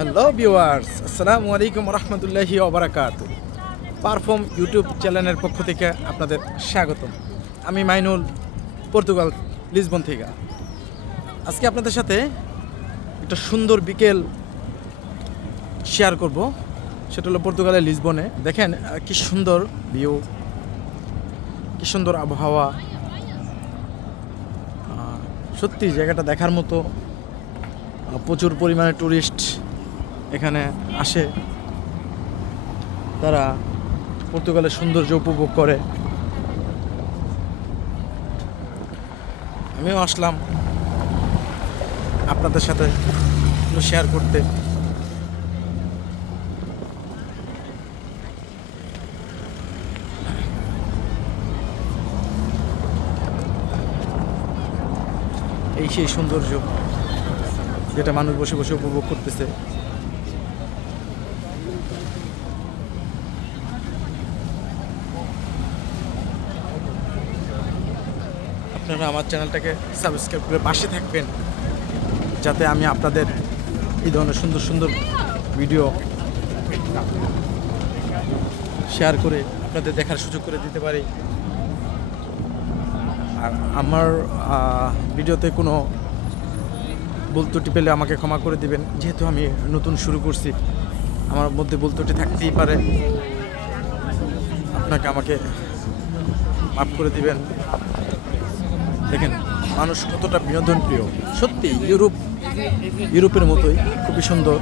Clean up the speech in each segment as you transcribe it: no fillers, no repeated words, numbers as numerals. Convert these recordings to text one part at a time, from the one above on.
Hello viewers, আসসালামু আলাইকুম রহমতুল্লাহি ওবারাকাতু। পারফর্ম ইউটিউব চ্যানেলের পক্ষ থেকে আপনাদের স্বাগতম। আমি মাইনুল, পর্তুগাল লিসবন থেকে। আজকে আপনাদের সাথে একটা সুন্দর বিকেল শেয়ার করব। সেটা হলো পর্তুগালের লিসবনে। দেখেন কি সুন্দর ভিউ, কি সুন্দর আবহাওয়া। সত্যি জায়গাটা দেখার মতো। প্রচুর পরিমাণে টুরিস্ট এখানে আসে, তারা পর্তুগালের সৌন্দর্য উপভোগ করে। আমিও আসলাম আপনাদের সাথে শেয়ার করতে। এই সেই সৌন্দর্য যেটা মানুষ বসে বসে উপভোগ করতেছে। আপনারা আমার চ্যানেলটাকে সাবস্ক্রাইব করে পাশে থাকবেন, যাতে আমি আপনাদের এই ধরনের সুন্দর সুন্দর ভিডিও শেয়ার করে আপনাদের দেখার সুযোগ করে দিতে পারি। আর আমার ভিডিওতে কোনো ভুল ত্রুটি পেলে আমাকে ক্ষমা করে দিবেন, যেহেতু আমি নতুন শুরু করছি, আমার মধ্যে ভুল ত্রুটি থাকতেই পারে। আপনাকে আমাকে মাফ করে দিবেন। দেখেন মানুষ কতটা বিনোদন প্রিয়। সত্যি ইউরোপের মতোই খুবই সুন্দর।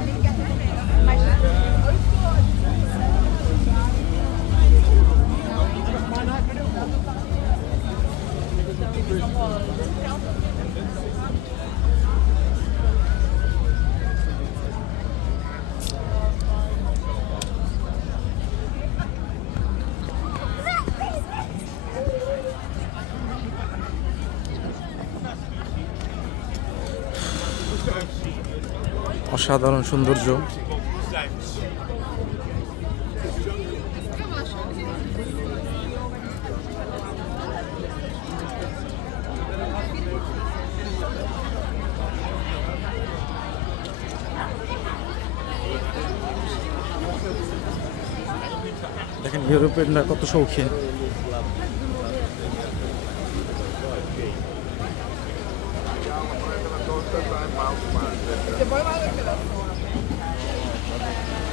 অসাধারণ সৌন্দর্য। দেখেন ইউরোপিয়ানরা কত শৌখিন।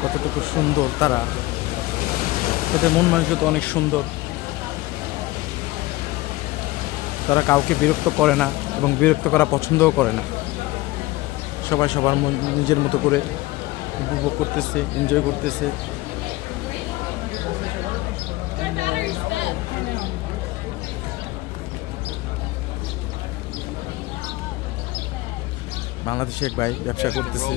কতটুকু সুন্দর তারা, এদের মন মানসিকতা অনেক সুন্দর। তারা কাউকে বিরক্ত করে না এবং বিরক্ত করা পছন্দও করে না। সবাই সবার নিজের মতো করে উপভোগ করতেছে, এনজয় করতেছে। বাংলাদেশে এক ভাই ব্যবসা করতেছে।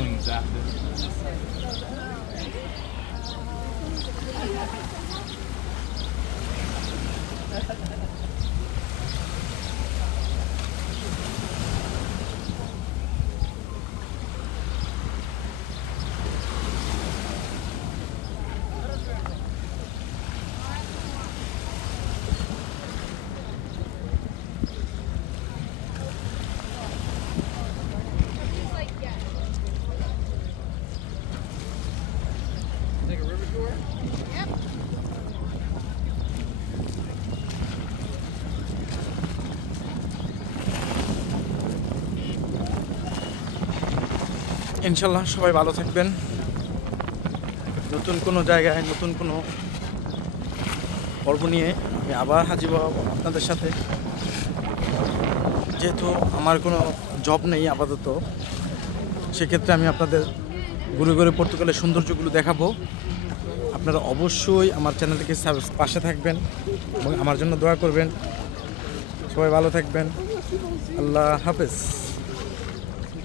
ইনশাল্লাহ সবাই ভালো থাকবেন। নতুন কোনো জায়গায় নতুন কোনো পর্ব নিয়ে আমি আবার হাজির হব আপনাদের সাথে। যেহেতু আমার কোনো জব নেই আপাতত, সেক্ষেত্রে আমি আপনাদের ঘুরে ঘুরে পর্তুগালের সৌন্দর্যগুলো দেখাবো। আপনারা অবশ্যই আমার চ্যানেলটিকে পাশে থাকবেন এবং আমার জন্য দোয়া করবেন। সবাই ভালো থাকবেন। আল্লাহ হাফেজ।